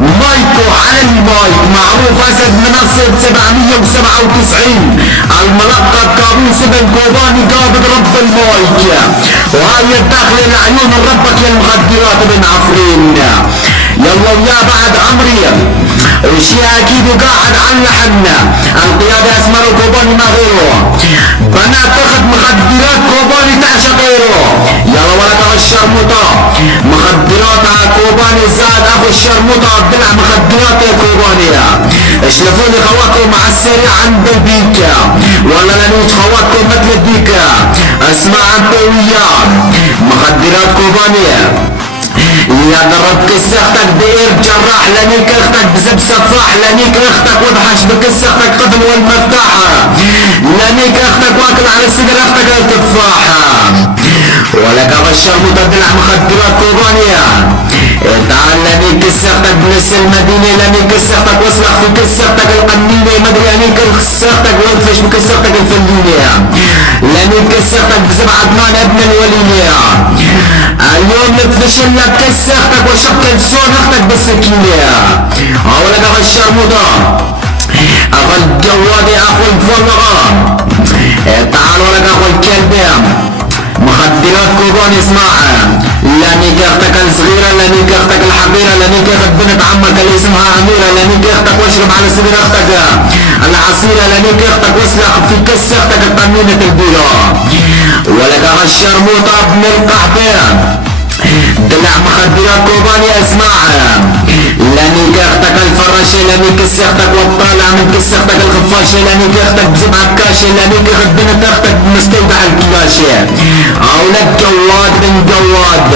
مايكو على المايك، معروف اسد منصة 797 الملقب كابوس بن كوباني قابض رب المايك، وهاي الداخل العيون ربك يا المخدرات بن عفرين. يلا ويا بعد عمري وشي اكيد وقاعد على حنا القيادة اسمه كوباني ما غيره، بنات تاخد مخدرات كوباني تعشق غيره. يلا ولد اخو الشرموطة مخدرات كوباني زاد اخو الشرموطة بلع مخدرات يا كوباني. اشلفوني خواتكم مع السريع عند البيكا ولا لنيش خواتكم مثل الديكا. اسمع انت وياه مخدرات كوباني يا ضرب كس اختك دير جراح لنيك اختك بزب سفاح لنيك اختك وضحش بكس اختك قفل والمفتاحة لنيك اختك واكل على السجر اختك التفاحة. ولك ابشر متدلع مخدرات كوبانيا تعال لنيك كس اختك بنص المدينة لنيك كس اختك واسلخ في كس اختك القنينة مدري لنيك كس اختك وانفش بكس اختك الفلينة لنيك كس اختك بزب عدنان ابن الولينة. اليوم نفشل لك كس اختك وشق كلسون اختك بالسكينة. ولك اخو الشرموطة اخو الجوادي اخو الفرغة تعال ولك اخو الكلب مخدرات كوباني اسمع لانيك اختك الصغيرة لانيك اختك الحقيرة لانيك اخت بنت عمك اللي اسمها اميرة لانيك اختك واشرب على صدر اختك العصيرة لانيك اختك واسلخ في كس اختك القنينة البيرة. ولك اخو الشرموطة ابن القحبة دلع مخدرات كوباني اسمع لانيك اختك الفراشة لانيك كس اختك والطالع من كس اختك الخفاشة لانيك اختك بزبع بكاشة لانيك اخت بنت اختك مستودع الكلاشة. اولك جواد بن جواد